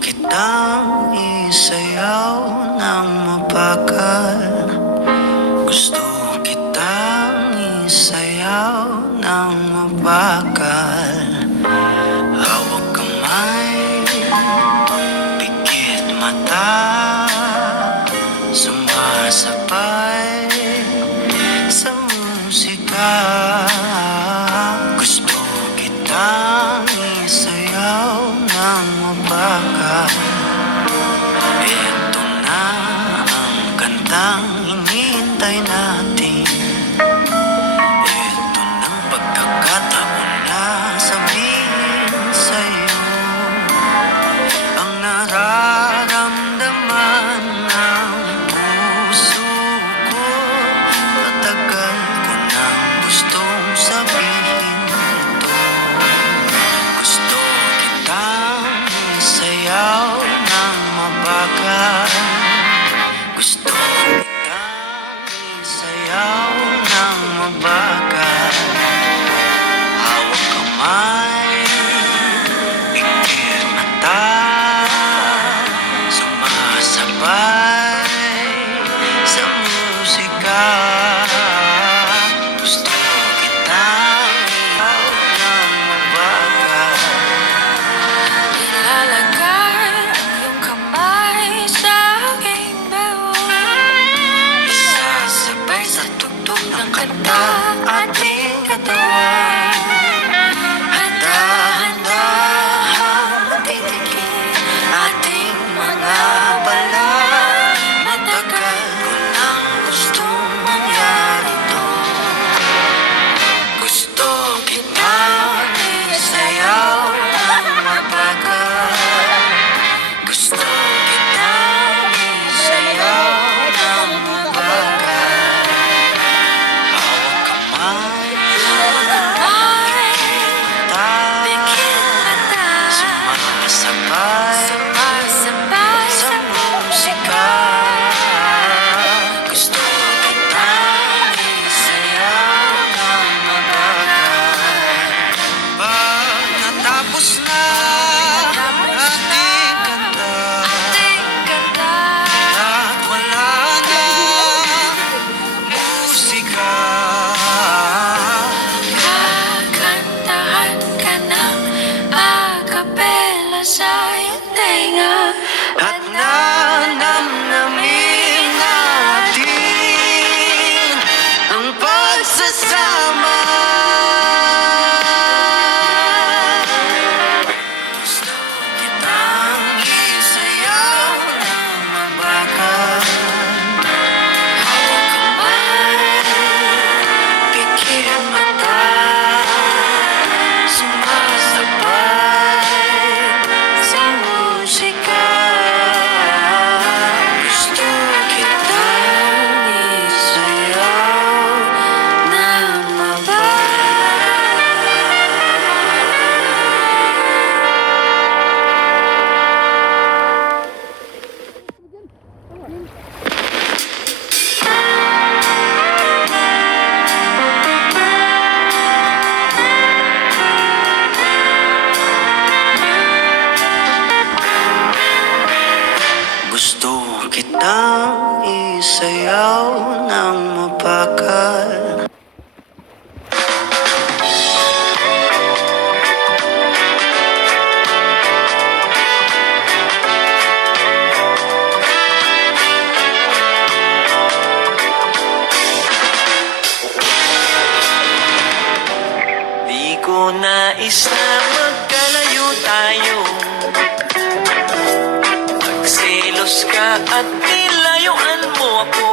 kitang isayaw ng mabagal. Gusto kitang isayaw ng mabagal. Hawak kamay, pikit mata, sumasabay sa musika. Gusto kitang isayaw ng mabagal. Ito na ang kantang hinihintay natin. Ito ng pagkakataon na sabihin sa'yo ang nararamdaman ng puso ko. Matagal ko nang gustong sabihin ito. Gusto kitang isayaw ng mabagal. Gusto kitang isayaw ng mabagal. Hawak kamay, pikit mata, sumasabay sa musika. Gusto kitang isayaw ng mabagal. Ilalagay ang iyong kamay sa aking bewang. Isasabay sa tugtog ng kanta ating katawan. Handa-handa matitigil ating mga bala. Matagal ko nang gustong mangyari to. Gusto kitang isayaw ng mabagal. Gusto kitang isayaw ng mabagal. Hawak kamay, Pikit mata, sumasabay sumasabay sa musika. Gusto kitang isayaw ng mabagal. Pag natapos na ating kanta ganda. at wala na musika, Kakantahan ka ng acapella sa iyong tenga. at nanamnamin natin ang pagsasama. Gusto kitang isayaw ng mabagal. Hawak kamay, pikit mata, sumasabay sa musika. Gusto kitang isayaw ng mabagal. Gusto kitang isayaw ng mabagal. Di ko nais na magkalayo tayo. Magselos ka at nilayuan mo ako.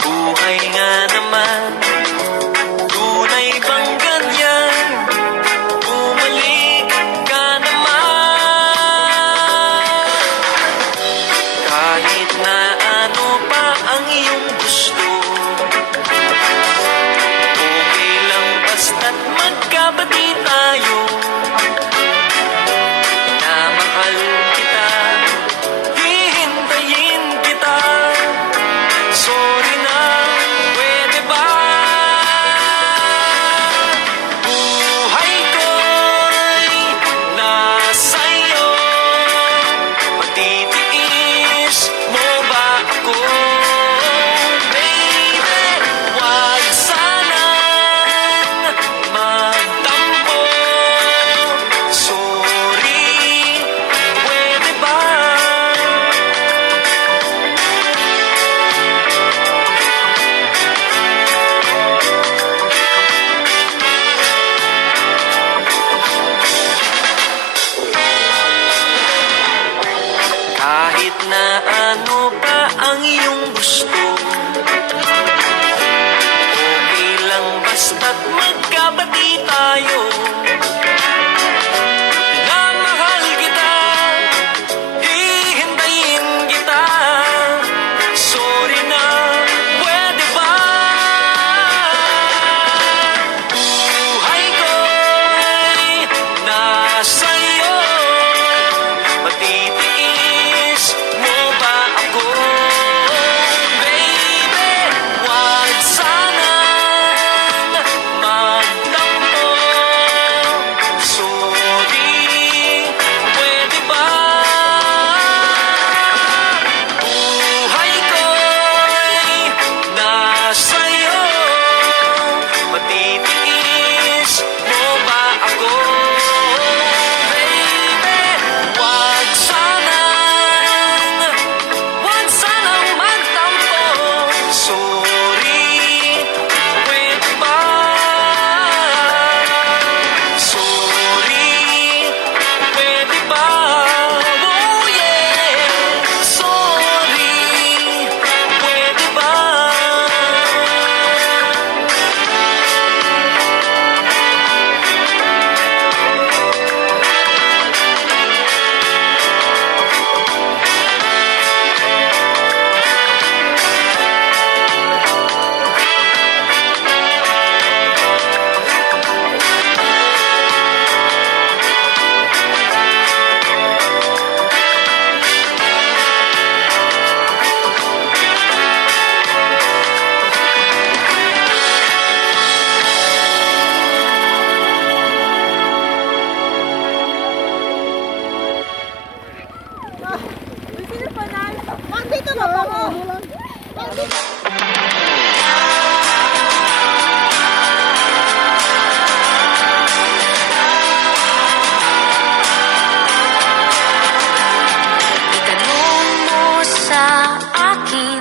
Buhay nga naman, tunay bang ganyan? Bumalik ka naman. Kahit na ano pa ang iyong gusto, okay lang basta't magkabati tayo. Na mahal kita, na ano pa ang iyong gusto. Okay lang basta't magkabati tayo. Minamahal kita, hihintayin kita. Sorry na, pwede ba? Buhay ko'y nasa'yo. Matitiis mo ba ako? Baby, wag sanang magtampo. Sorry, pwede ba? Buhay ko'y nasa'yo. Matitiis mo ba ako? Baby, wag sanang magtampo. Sorry, pwede ba? Sorry, pwede ba? Oh yeah, sorry, pwede ba? Sino pa na? Dito ba ba? Itanong mo sa akin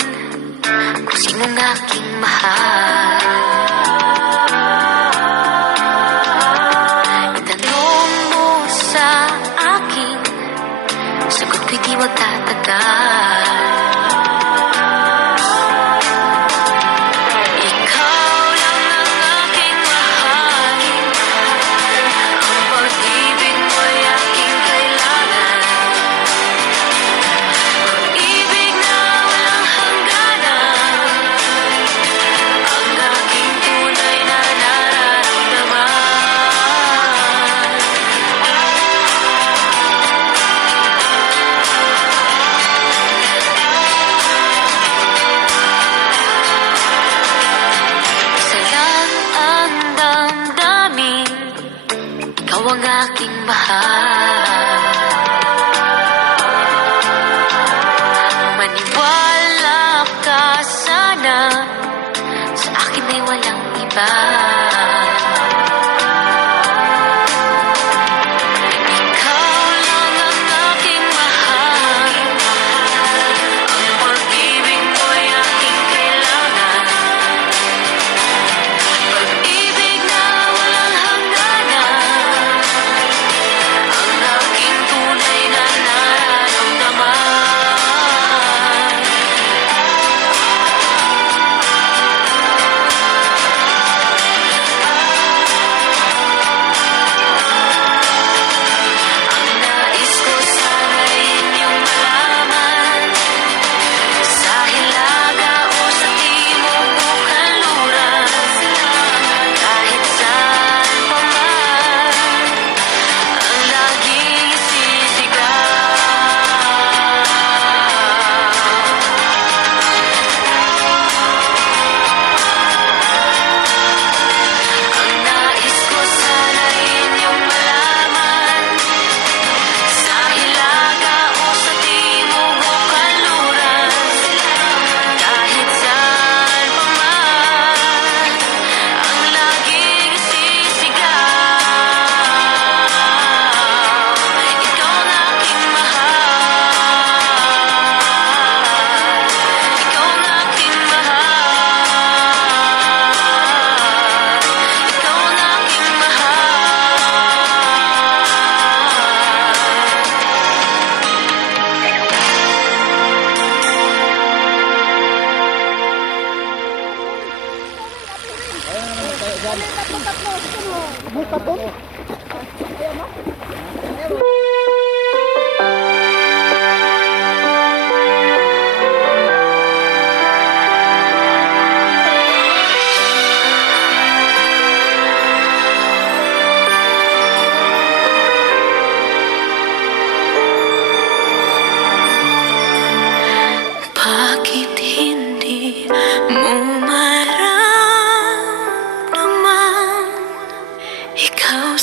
kung sinong aking mahal. Itanong mo sa akin, sagot ko'y di magtatagal. Ikaw lang ang aking mahalin, ang pag-ibig mo'y aking kailangan. Pag-ibig na walang hangganan, ang aking tunay na nararamdaman. Isa lang ang damdamin, ikaw ang aking mahal. Maniwala ka sana, sa akin ay walang iba. Ikaw lang ang aking mahal, ang pag-ibig mo'y aking kailangan. Pag-ibig na walang hangganan, ang aking tunay na nararamdaman. Bakit hindi mo maramdaman? Ikaw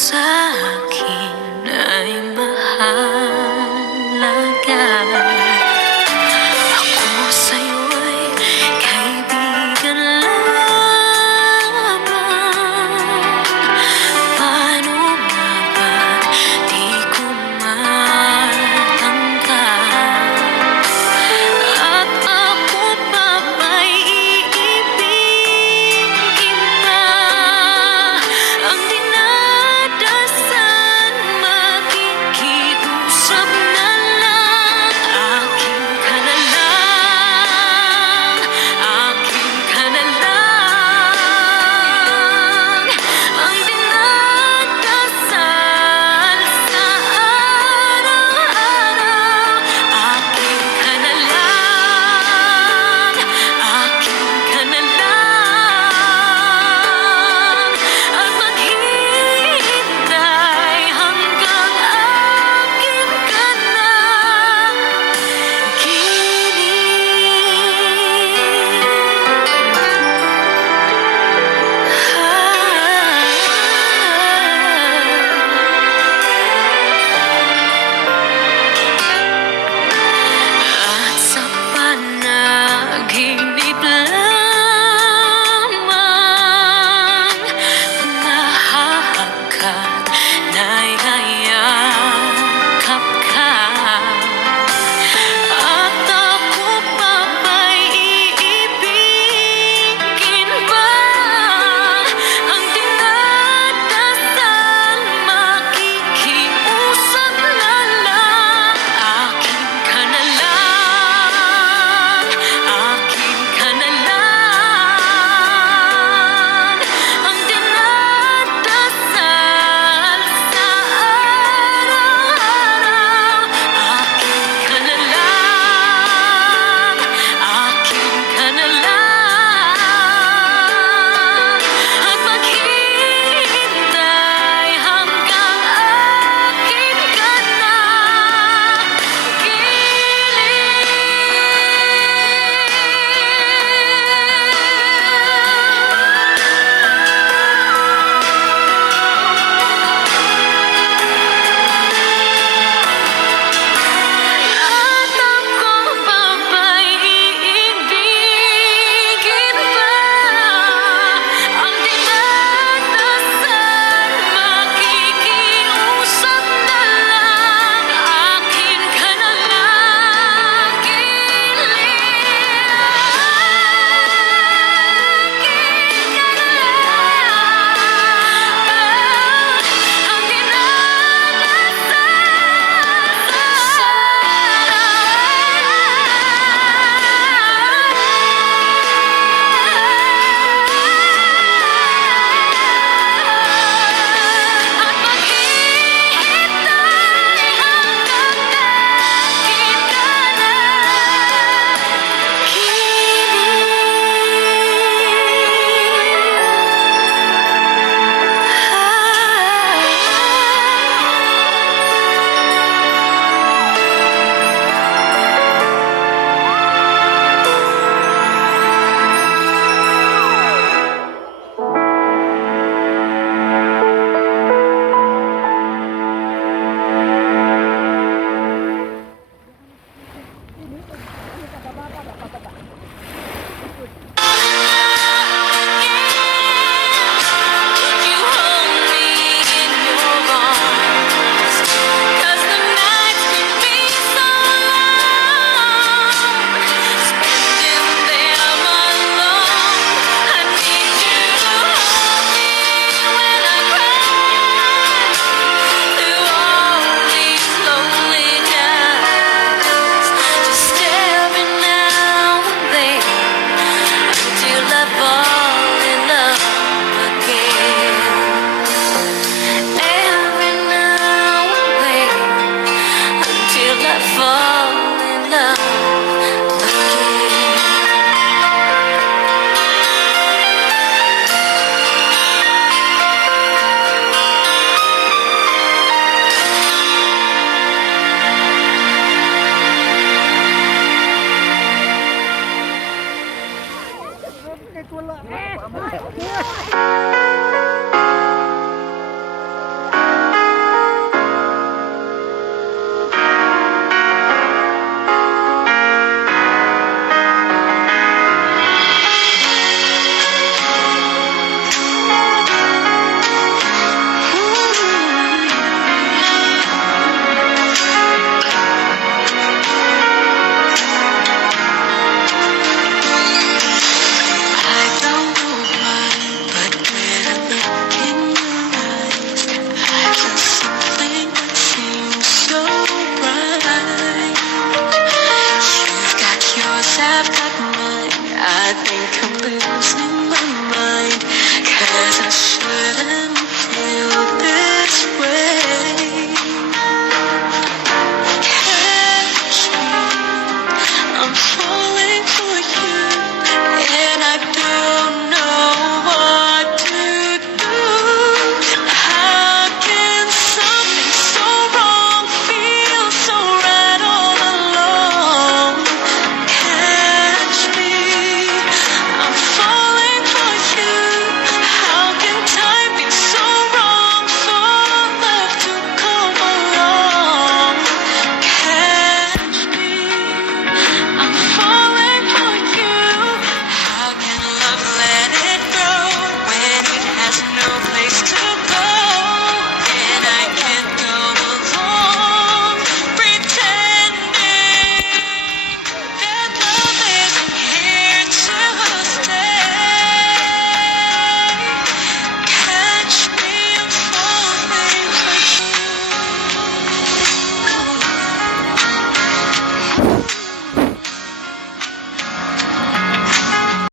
I've got mine. I think I'm losing